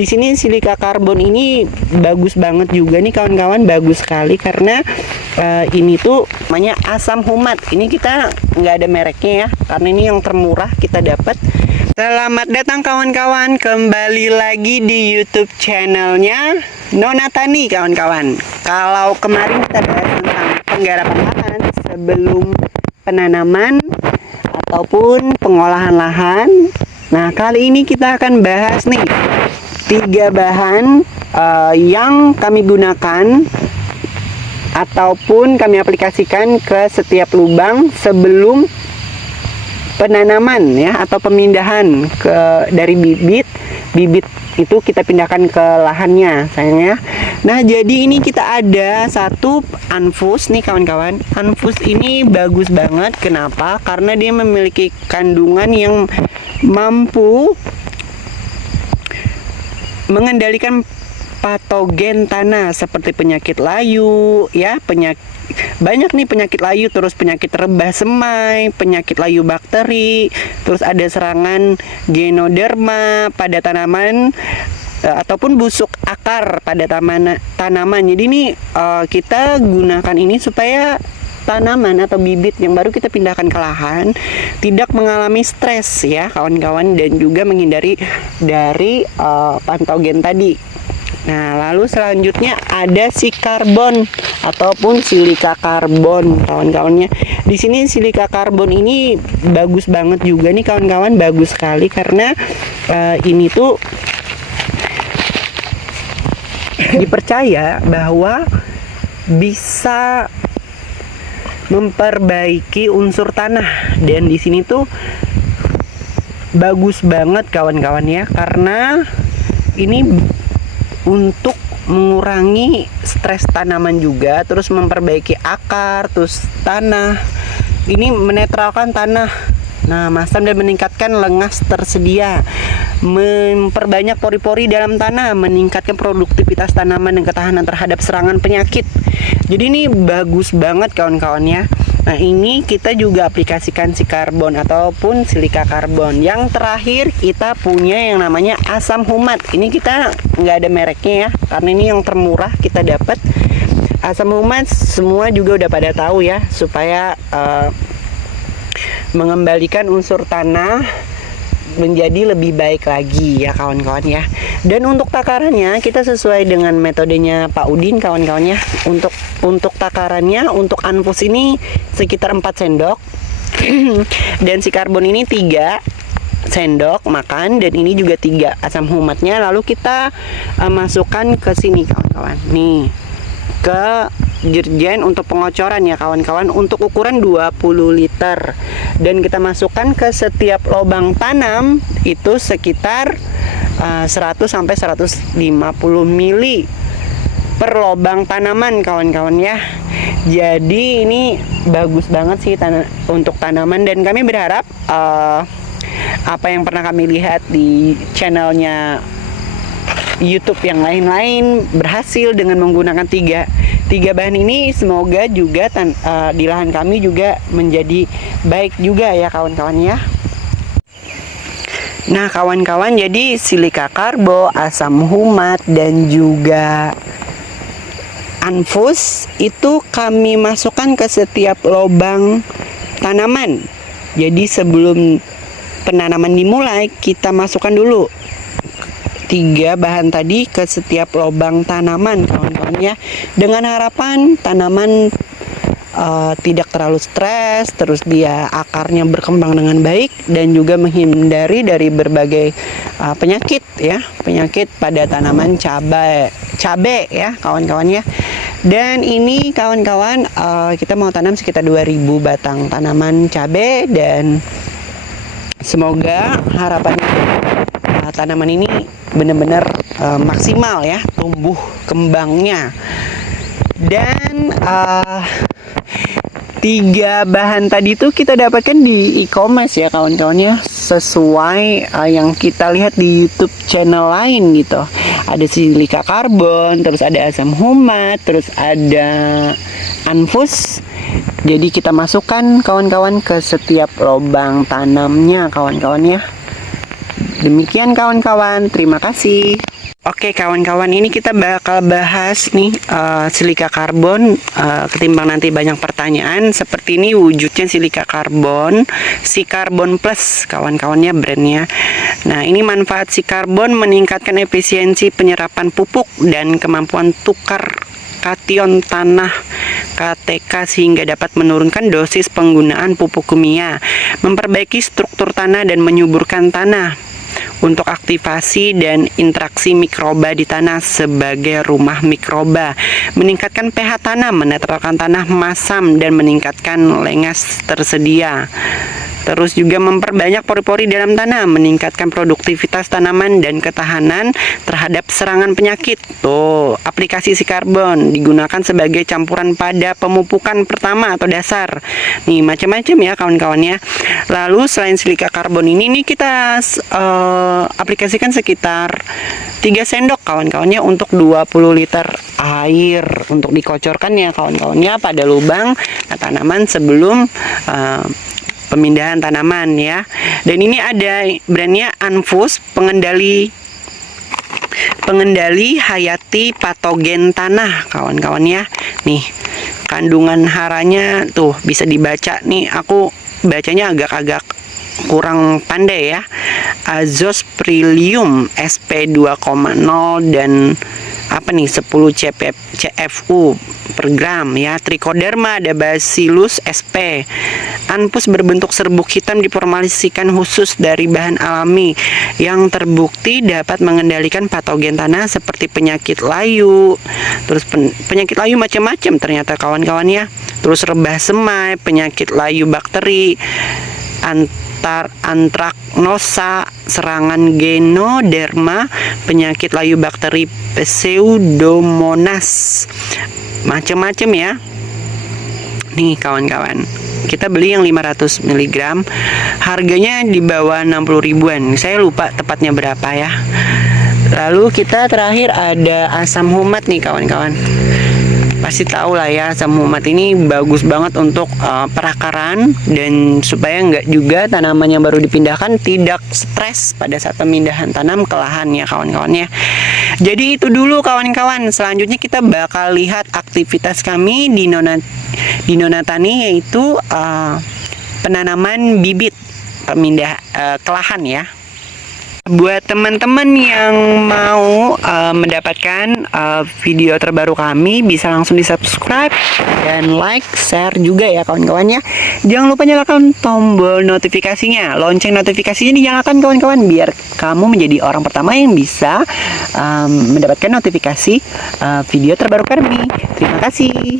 Di sini silika karbon ini bagus banget juga nih kawan-kawan, bagus sekali karena ini tuh namanya asam humat. Ini kita nggak ada mereknya ya, karena ini yang termurah kita dapat. Selamat datang kawan-kawan, kembali lagi di YouTube channelnya Nona Tani kawan-kawan. Kalau kemarin kita bahas tentang penggarapan lahan sebelum penanaman ataupun pengolahan lahan. Nah, kali ini kita akan bahas nih 3 bahan yang kami gunakan ataupun kami aplikasikan ke setiap lubang sebelum penanaman ya, atau pemindahan dari bibit itu kita pindahkan ke lahannya sayangnya. Nah, jadi ini kita ada satu anfus nih kawan-kawan. Anfus ini bagus banget. Kenapa? Karena dia memiliki kandungan yang mampu mengendalikan patogen tanah seperti penyakit layu ya, banyak nih penyakit layu, terus penyakit rebah semai, penyakit layu bakteri, terus ada serangan genoderma pada tanaman ataupun busuk akar pada tanaman. Jadi ini kita gunakan ini supaya tanaman atau bibit yang baru kita pindahkan ke lahan tidak mengalami stres ya kawan-kawan, dan juga menghindari dari patogen tadi. Nah, lalu selanjutnya ada si karbon ataupun silika karbon kawan-kawannya. Di sini silika karbon ini bagus banget juga nih kawan-kawan, bagus sekali karena ini tuh dipercaya bahwa bisa memperbaiki unsur tanah, dan di sini tuh bagus banget kawan-kawan ya, karena ini untuk mengurangi stres tanaman juga, terus memperbaiki akar, terus tanah. Ini menetralkan tanah. Nah, masam dan meningkatkan lengas tersedia, memperbanyak pori-pori dalam tanah, meningkatkan produktivitas tanaman dan ketahanan terhadap serangan penyakit. Jadi ini bagus banget kawan-kawan ya. Nah, ini kita juga aplikasikan si karbon ataupun silika karbon. Yang terakhir kita punya yang namanya asam humat. Ini kita nggak ada mereknya ya, karena ini yang termurah kita dapat. Asam humat semua juga udah pada tahu ya, supaya mengembalikan unsur tanah menjadi lebih baik lagi ya kawan-kawan ya. Dan untuk takarannya kita sesuai dengan metodenya Pak Udin kawan-kawan ya. Untuk takarannya, untuk anfus ini sekitar 4 sendok dan si karbon ini 3 sendok makan, dan ini juga 3 asam humatnya. Lalu kita masukkan ke sini kawan-kawan nih, ke dirjen untuk pengocoran ya kawan-kawan, untuk ukuran 20 liter, dan kita masukkan ke setiap lubang tanam itu sekitar 100 sampai 150 mili per lubang tanaman kawan-kawan ya. Jadi ini bagus banget sih untuk tanaman, dan kami berharap apa yang pernah kami lihat di channelnya YouTube yang lain-lain berhasil dengan menggunakan tiga bahan ini. Semoga juga di lahan kami juga menjadi baik juga ya kawan-kawan ya. Nah kawan-kawan, jadi silika karbo, asam humat, dan juga anfus itu kami masukkan ke setiap lubang tanaman. Jadi sebelum penanaman dimulai, kita masukkan dulu 3 bahan tadi ke setiap lubang tanaman kawan-kawan ya, dengan harapan tanaman tidak terlalu stres, terus dia akarnya berkembang dengan baik, dan juga menghindari dari berbagai penyakit ya, penyakit pada tanaman cabai ya kawan-kawan ya. Dan ini kawan-kawan kita mau tanam sekitar 2000 batang tanaman cabai, dan semoga harapannya tanaman ini benar-benar maksimal ya tumbuh kembangnya. Dan 3 bahan tadi tuh kita dapatkan di e-commerce ya kawan-kawan ya, sesuai yang kita lihat di YouTube channel lain gitu. Ada silika karbon, terus ada asam humat, terus ada anfus. Jadi kita masukkan kawan-kawan ke setiap lubang tanamnya kawan-kawan ya. Demikian kawan-kawan, terima kasih. Oke kawan-kawan, ini kita bakal bahas nih silika karbon. Ketimbang nanti banyak pertanyaan, seperti ini wujudnya silika karbon, si karbon plus kawan-kawannya brandnya. Nah, ini manfaat si karbon meningkatkan efisiensi penyerapan pupuk dan kemampuan tukar kation tanah KTK sehingga dapat menurunkan dosis penggunaan pupuk kimia, memperbaiki struktur tanah dan menyuburkan tanah untuk aktivasi dan interaksi mikroba di tanah sebagai rumah mikroba, meningkatkan pH tanah, menetralkan tanah masam dan meningkatkan lengas tersedia. Terus juga memperbanyak pori-pori dalam tanah, meningkatkan produktivitas tanaman dan ketahanan terhadap serangan penyakit. Tuh, aplikasi si karbon digunakan sebagai campuran pada pemupukan pertama atau dasar. Nih, macam-macam ya kawan-kawan ya. Lalu selain silika karbon ini nih kita aplikasikan sekitar 3 sendok kawan-kawannya untuk 20 liter air untuk dikocorkan ya kawan-kawannya pada lubang tanaman sebelum pemindahan tanaman ya. Dan ini ada brandnya Anfus, pengendali hayati patogen tanah kawan-kawan ya. Nih, kandungan haranya tuh bisa dibaca nih, aku bacanya agak-agak kurang pandai ya. Azosprylium SP 2,0 dan apa nih 10 CFU per gram ya. Trichoderma ada Bacillus SP. Anpus berbentuk serbuk hitam diformulasikan khusus dari bahan alami yang terbukti dapat mengendalikan patogen tanah seperti penyakit layu. Terus penyakit layu macam-macam ternyata kawan-kawan ya. Terus rebah semai, penyakit layu bakteri, antraknosa, serangan genoderma, penyakit layu bakteri Pseudomonas, macam-macam ya. Nih kawan-kawan, kita beli yang 500 mg, harganya di bawah 60 ribuan. Saya lupa tepatnya berapa ya. Lalu kita terakhir ada asam humat nih kawan-kawan. Pasti tahu lah ya, asam humat ini bagus banget untuk perakaran dan supaya nggak juga tanaman yang baru dipindahkan tidak stres pada saat pemindahan tanam ke lahan ya kawan-kawan ya. Jadi itu dulu kawan-kawan. Selanjutnya kita bakal lihat aktivitas kami di Nonatani, yaitu penanaman bibit pemindah ke lahan ya. Buat teman-teman yang mau mendapatkan video terbaru kami, bisa langsung di subscribe dan like, share juga ya kawan-kawannya. Jangan lupa nyalakan tombol notifikasinya, lonceng notifikasinya dinyalakan kawan-kawan, biar kamu menjadi orang pertama yang bisa mendapatkan notifikasi video terbaru kami. Terima kasih.